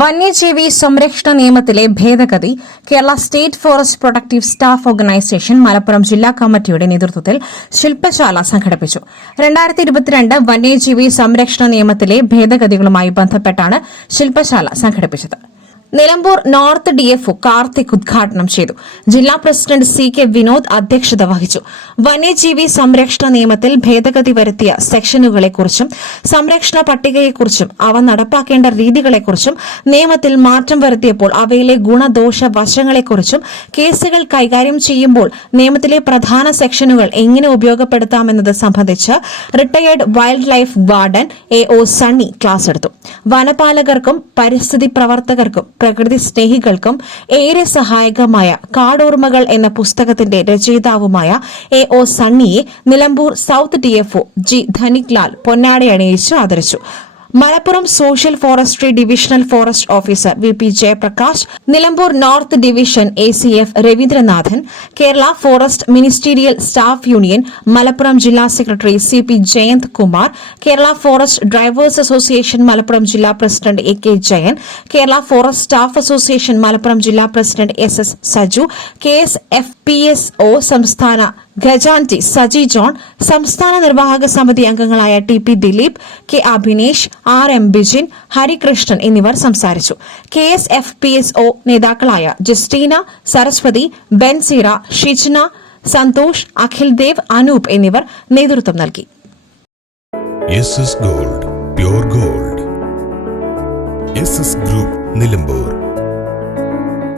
വന്യജീവി സംരക്ഷണ നിയമത്തിലെ ഭേദഗതി Kerala state forest productive staff organisation Malappuram ജില്ലാ കമ്മിറ്റിയുടെ നേതൃത്വത്തിൽ ശില്പശാല സംഘടിപ്പിച്ചു. രണ്ടായിരത്തി ഇരുപത്തിരണ്ട് വന്യജീവി സംരക്ഷണ നിയമത്തിലെ ഭേദഗതികളുമായി ബന്ധപ്പെട്ടാണ് ശില്പശാല സംഘടിപ്പിച്ചത്. നിലമ്പൂർ നോർത്ത് ഡിഎഫ്ഒ കാർത്തിക് ഉദ്ഘാടനം ചെയ്തു. ജില്ലാ പ്രസിഡന്റ് സി കെ വിനോദ് അധ്യക്ഷത വഹിച്ചു. വന്യജീവി സംരക്ഷണ നിയമത്തിൽ ഭേദഗതി വരുത്തിയ സെക്ഷനുകളെക്കുറിച്ചും സംരക്ഷണ പട്ടികയെക്കുറിച്ചും അവ നടപ്പാക്കേണ്ട രീതികളെക്കുറിച്ചും നിയമത്തിൽ മാറ്റം വരുത്തിയപ്പോൾ അവയിലെ ഗുണദോഷ വശങ്ങളെക്കുറിച്ചും കേസുകൾ കൈകാര്യം ചെയ്യുമ്പോൾ നിയമത്തിലെ പ്രധാന സെക്ഷനുകൾ എങ്ങനെ ഉപയോഗപ്പെടുത്താമെന്നത് സംബന്ധിച്ച് retired wildlife warden A O Sunny class എടുത്തു. വനപാലകർക്കും പരിസ്ഥിതി പ്രവർത്തകർക്കും പ്രകൃതി സ്നേഹികൾക്കും ഏറെ സഹായകമായ കാടോർമ്മകൾ എന്ന പുസ്തകത്തിന്റെ രചയിതാവുമായ A O സണ്ണിയെ Nilambur south DFO G Dhanik Lal പൊന്നാടയണിയിച്ച് ആദരിച്ചു. Malappuram social forestry divisional forest officer V P Jayaprakash Nilambur north division A C F Raveendranathan Kerala forest ministerial staff union Malappuram ജില്ലാ secretary C P Jayanth Kumar Kerala forest drivers association Malappuram ജില്ലാ president A K Jayan Kerala forest staff association Malappuram ജില്ലാ president S S Saju K S F P S O സംസ്ഥാന ഖജാൻജി Saji John സംസ്ഥാന നിർവാഹക സമിതി അംഗങ്ങളായ T P Dileep K Abhinesh R M Bijin Harikrishnan എന്നിവർ സംസാരിച്ചു. K S F P S O നേതാക്കളായ ജസ്റ്റീന സരസ്വതി ബെൻസീറ ഷിജ്ന സന്തോഷ് അഖിൽ ദേവ് അനൂപ് എന്നിവർ നേതൃത്വം നൽകി. Gold gold. ഗ്രൂപ്പ് നിലമ്പൂർ.